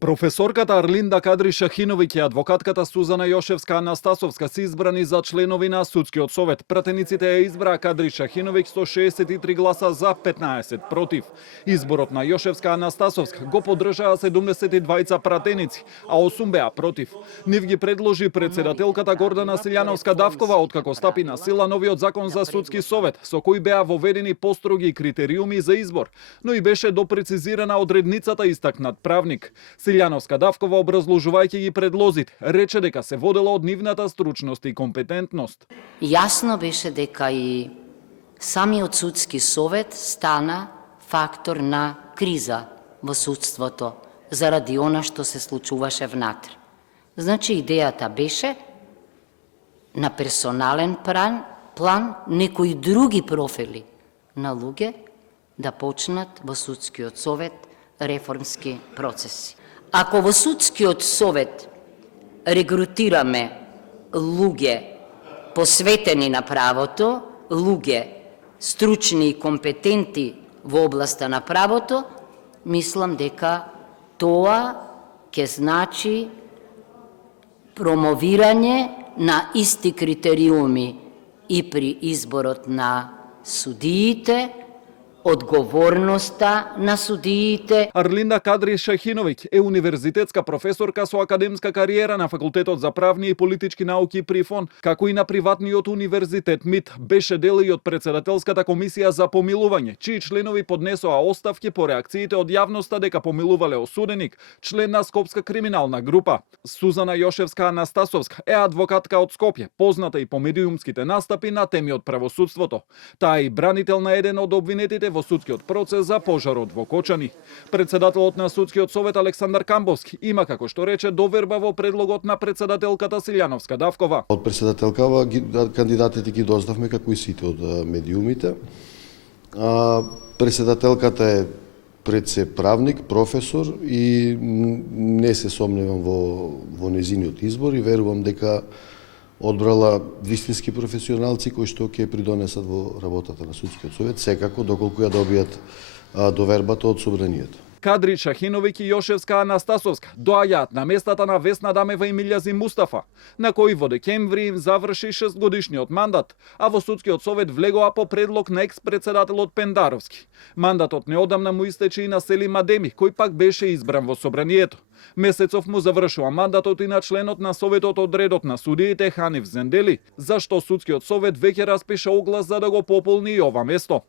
Професорката Арлинда Кадри Шахиновиќ и адвокатката Сузана Јошевска Анастасовска се избрани за членови на Судскиот совет. Пратениците ја избраа Кадри Шахиновиќ со 63 гласа за, 15 против. Изборот на Јошевска Анастасовска го поддржаа 72 пратеници, а 8 беа против. Нив ги предложи председателката Гордана Силјановска Давкова откако стапи на сила новиот закон за Судски совет, со кој беа воведени построги критериуми за избор, но и беше допрецизирана одредницата, истакнат правник. Силјановска Давкова, образложувајќи ги предлозите, рече дека се водело од нивната стручност и компетентност. Јасно беше дека и самиот Судски совет стана фактор на криза во судството заради она што се случуваше внатре. Значи, идејата беше на персонален план некои други профили на луѓе да почнат во Судскиот совет реформски процеси. Ако во Судскиот совет регрутираме луѓе посветени на правото, луѓе стручни и компетенти во областа на правото, мислам дека тоа ќе значи промовирање на исти критериуми и при изборот на судиите, одговорноста на судиите. Арлинда Кадри Шахиновиќ е универзитетска професорка со академска кариера на Факултетот за правни и политички науки при ФОН, како и на приватниот универзитет МИТ. Беше дел и од председателската комисија за помилување, чии членови поднесоа оставки по реакциите од јавноста дека помилувале осуденик, член на Скопска криминална група. Сузана Јошевска Анастасовска е адвокатка од Скопје, позната и по медиумските настапи на теми од правосудството. Таа е бранител на еден од обвинетите во судскиот процес за пожарот во Кочани. Председателот на Судскиот совет Александар Камбовски има, како што рече, доверба во предлогот на председателката Силјановска Давкова. Од председателкава кандидатите ги дознавме како и сите од медиумите. Председателката е пред се правник, професор и не се сомневам во незиниот избор и верувам дека одбрала вистински професионалци кои што ќе придонесат во работата на Судскиот совет, секако доколку ја добијат довербата од собранието. Кадри Шахиновиќ и Јошевска Анастасовска доаѓаат на местата на Весна Дамева и Милјази Мустафа, на кои во декември им заврши 6-годишниот мандат, а во Судскиот совет влегоа по предлог на екс-председателот Пендаровски. Мандатот неодамна му истече и на Селим Адеми, кој пак беше избран во собранието. Месецов му завршува мандатот и на членот на Советот од редот на судиите Ханиф Зендели, зашто Судскиот совет веќе распиша оглас за да го пополни и ова место.